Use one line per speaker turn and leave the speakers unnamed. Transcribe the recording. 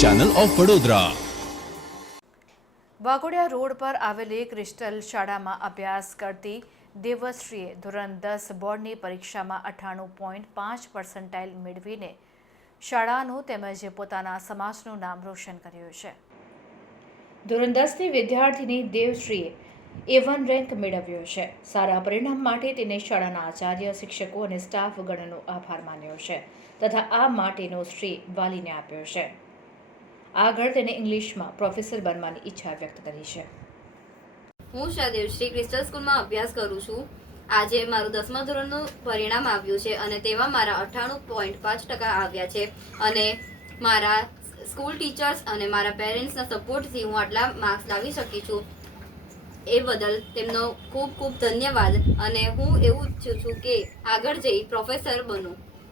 Channel of Vadodara
Waghodia road પર આવેલી crystal શાળામાં અભ્યાસ કરતી દેવશ્રીએ ધોરણ દસ બોર્ડની પરીક્ષામાં અઠ્ઠાણું પોઈન્ટ પાંચ પર્સન્ટાઇલ મેળવીને શાળાનું તેમજ પોતાના સમાજનું નામ રોશન કર્યું છે. ધોરણ દસની વિદ્યાર્થીની દેવશ્રીએ એ વન રેન્ક મેળવ્યો છે. સારા પરિણામ માટે તેને શાળાના આચાર્ય, શિક્ષકો અને સ્ટાફ ગણનો આભાર માન્યો છે તથા આ માટેનો શ્રી વાલીને આપ્યો છે. આગળ તેને ઇંગ્લિશમાં પ્રોફેસર બનવાની ઈચ્છા વ્યક્ત કરી છે.
હું શાદેવ શ્રી ક્રિસ્ટલ સ્કૂલમાં અભ્યાસ કરું છું. આજે મારું દસમા ધોરણનું પરિણામ આવ્યું છે અને તેમાં મારા અઠ્ઠાણું પોઈન્ટ પાંચ ટકા આવ્યા છે અને મારા સ્કૂલ ટીચર્સ અને મારા પેરેન્ટ્સના સપોર્ટથી હું આટલા માર્ક્સ લાવી શકી છું. એ બદલ તેમનો ખૂબ ખૂબ ધન્યવાદ અને હું એવું ઈચ્છું છું કે આગળ જઈ પ્રોફેસર બનું.